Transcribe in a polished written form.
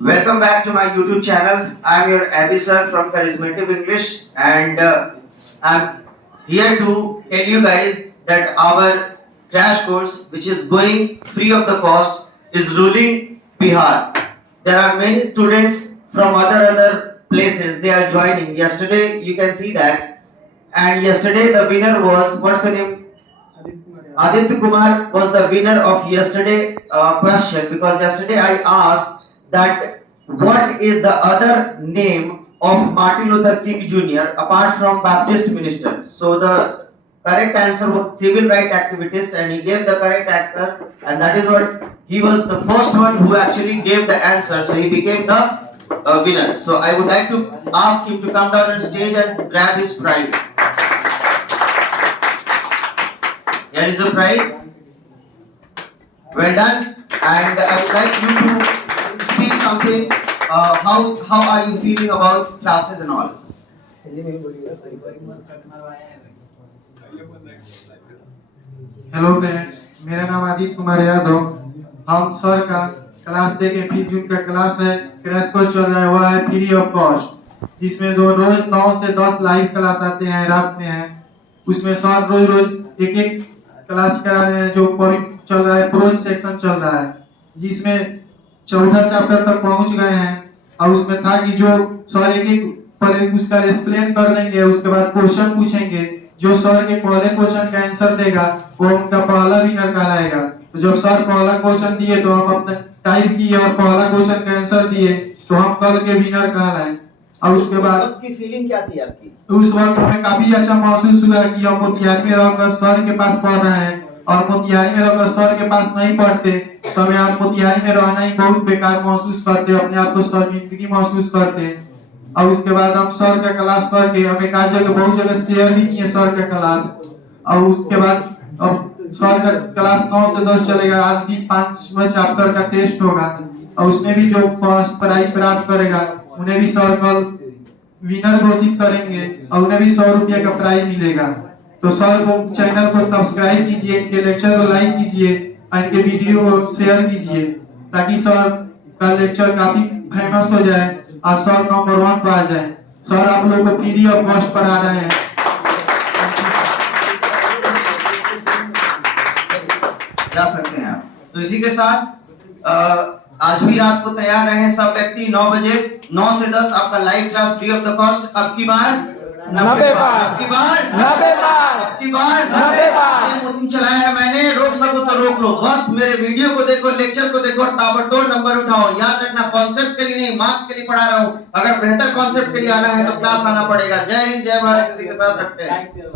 Welcome back to my YouTube channel. I am your Abby sir from Charismatic English, and I'm here to tell you guys that our crash course, which is going free of the cost, is ruling Bihar. There are many students from other places. They are joining. Yesterday, you can see that, and yesterday the winner was, what's the name? Aditya Kumar was the winner of yesterday question, because yesterday I asked that what is the other name of Martin Luther King Jr. apart from Baptist minister. So the correct answer was civil right activist, and he gave the correct answer, and that is what he was the first one who actually gave the answer. So he became the winner. So I would like to ask him to come down on stage and grab his prize. Here is the prize. Well done. And I would like you to speak something. How are you feeling about classes and all? Hello friends, मेरा नाम आदित्य कुमार यादव। हम sir का class देखें 5 जून का class है, crash course चल रहा है, वो है फ्री ऑफ कॉस्ट, जिसमें रोज 9 से 10 लाइव क्लास आते हैं, रात में है। उसमें सर रोज एक क्लास करा रहे हैं। जो चल रहा है प्रोज सेक्शन चल रहा है, जिसमें चौथा चैप्टर तक पहुंच गए हैं। और उसमें था कि जो सर एक पहले उसका एक्सप्लेन कर देंगे, उसके बाद क्वेश्चन पूछेंगे। जो सर के पहले क्वेश्चन का आंसर देगा वो उनका पहला विनर कहलाएगा। तो जब सर पहला क्वेश्चन दिए तो हम अपने टाइप किए और पहला क्वेश्चन का आंसर दिए, तो हम कल के विनर कहलाए। और उसके बाद की फीलिंग क्या थी आपकी? तो उस वक्त हमें काफी अच्छा महसूस हुआ कि हम मोतिहारी में रहकर सर के पास पढ़ रहे हैं, और मोतिहारी में रहकर सर के पास नहीं पढ़ते तो हमें आज मोतिहारी में रहना ही बहुत बेकार महसूस करते, अपने आप को शर्मिंदगी महसूस करते। और उसके बाद हम सर का क्लास करके हमें एक जगह बहुत जगह शेयर भी किए सर का क्लास। और उसके बाद अब सर का क्लास 9 से 10 चलेगा। आज भी 5वां चैप्टर का टेस्ट होगा, और उसमें भी जो फर्स्ट प्राइज प्राप्त करेगा उन्हें भी सर कल विनर घोषित करेंगे, और उन्हें भी 100 रुपये का प्राइज मिलेगा। तो सर को चैनल को सब्सक्राइब कीजिए, इनके लेक्चर को लाइक कीजिए, इनके वीडियो को शेयर कीजिए, ताकि सर का लेक्चर काफी फेमस हो जाए और सर नंबर 1 पर आ जाए। सर आप लोगों को फ्री ऑफ कॉस्ट पढ़ा रहे हैं। जा सकते हैं आप। तो इसी के साथ आज भी रात को तैयार रहे सब व्यक्ति। 9 बजे 9 से 10 आपका live class free of the cost. अब की बार 90 बार, अब की बार 90 बार, अब की बार 90 बार। ये मुहिम चलाया है मैंने, रोक सको तो रोक लो। बस मेरे वीडियो को देखो, लेक्चर को देखो, ताबड़तोड़ नंबर उठाओ। याद रखना, कॉन्सेप्ट के लिए नहीं, मार्क्स के लिए पढ़ा रहा हूँ। अगर बेहतर कॉन्सेप्ट के लिए आना है तो क्लास आना पड़ेगा। जय हिंद, जय भारत। किसी के साथ रखते हैं।